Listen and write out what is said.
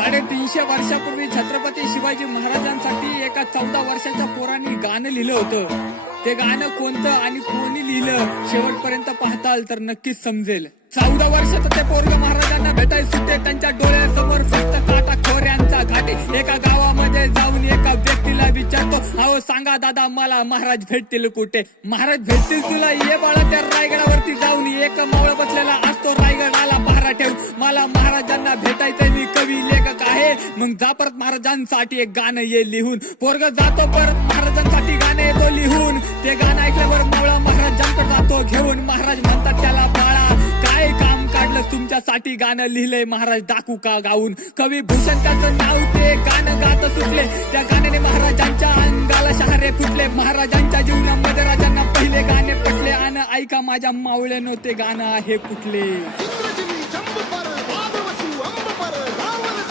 350 वर्षापूर्वी छत्रपती शिवाजी महाराजांसाठी एका 14 वर्षाच्या पोरांनी गाणं लिहिलं होतं. ते गाणं कोणतं आणि कोणी लिहिलं शेवटपर्यंत पाहताल तर नक्कीच समजेल. 14 वर्षाचं ते पोरग महाराजांना भेटायला सुटे. त्यांच्या डोळ्यासमोर फक्त काटा खोऱ्यांचा घाटे. एका गावामध्ये जाऊन एका व्यक्तीला विचारतो, अहो सांगा दादा मला महाराज भेटतील कुठे. महाराज भेटतील तुला, ये बाळा त्या रायगडावरती जाऊन. एक मावळ बसलेला असतो रायगडाला पहारा ठेवून. मला महाराजांना भेटायचंय, मी कवी लेखक आहे. मग जा परत महाराजांसाठी एक गाणं ये लिहून. पोरग जातो परत महाराजांसाठी गाणं येतो लिहून. ते गाणं ऐकल्यावर मावळा महाराजांकडे जातो घेऊन. महाराज म्हणतात त्याला, बाळा काय काम काढलं तुमच्यासाठी गाणं लिहिलंय महाराज दाखवू का गाऊन. कवी भूषण त्याचं नाव, ते गाणं गात सुटले. त्या गाण्याने महाराजांच्या अंगाला शहारे फुटले. महाराजांच्या जीवनामध्ये राजांना पहिले गाणे पटले. आणि ऐका माझ्या मावळ्यानो ते गाणं आहे कुठले.